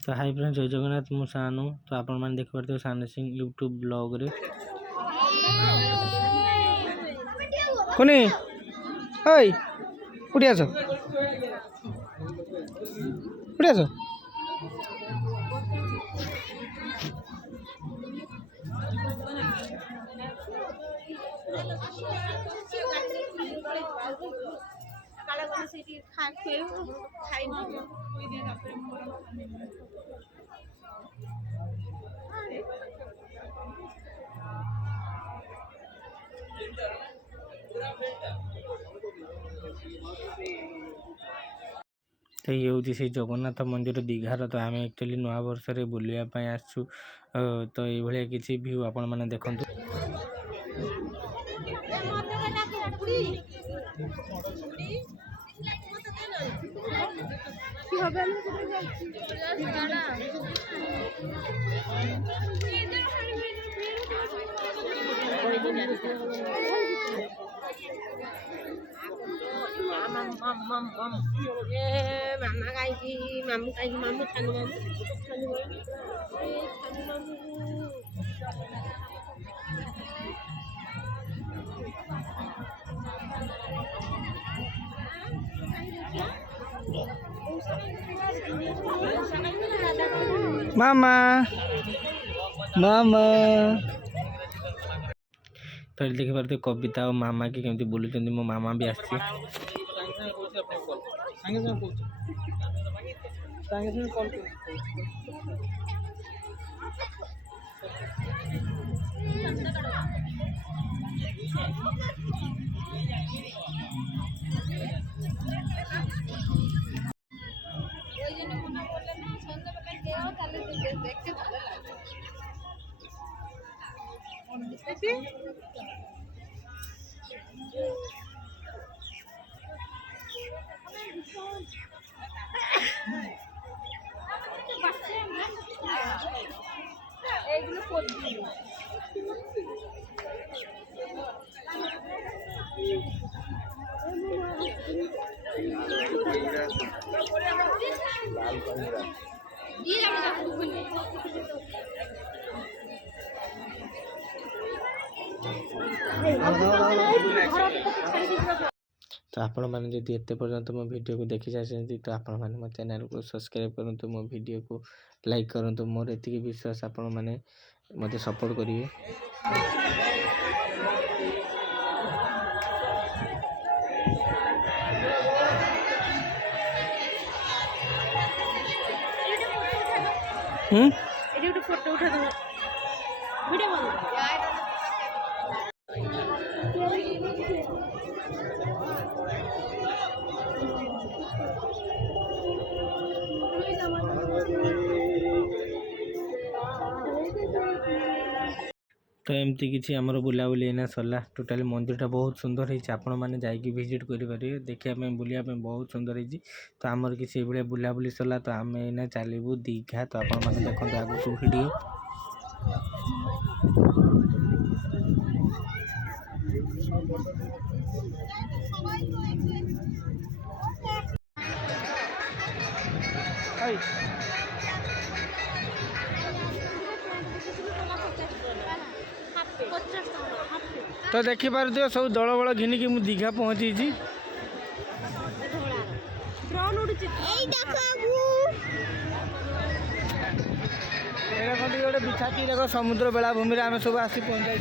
तो hi friends जय जगन्नाथ मु सानू तो आपण मैंने देख पारे सानू सिंह यूट्यूब ब्लॉग रे कोनी हाय उठी आसो तो ये हूँ से जगन्नाथ मंदिर दीघार तो आम एक्चुअली नुआ वर्ष बुलायापी आसू तो ये किसी व्यू आपण मैंने देखु मामा मामा तो देखी पारे कविता और मामा की केमती बोलुं मो मामा भी आसी तो आपण मैंने जब एत पर्यंत मो वीडियो को देखी जाती तो आपण मैंने मो चैनल को सब्सक्राइब करूँ मो वीडियो को लाइक करूँ मोर एति विश्वास आपण मैंने मत सपोर्ट करेंगे। फोटो उठा दो वीडियो तो एमती किसी आमर बुलाबुली एना सरला टोटाली मंदिरटा बहुत सुंदर है आपण मैंने जाकि विजिट करेंगे देखा बुलिया बहुत सुंदर है तो आमर किसी भाई बुलाबुली सरला तो आम एना चलू दीघा तो आपण मैंने देखते आगु वीडियो तो देखिपार सब दल बल घिनिकी मु दीघा पहुँची गोटे बिछाती देख समुद्र बेलाभूमि आम सब आसी पहुँचाई।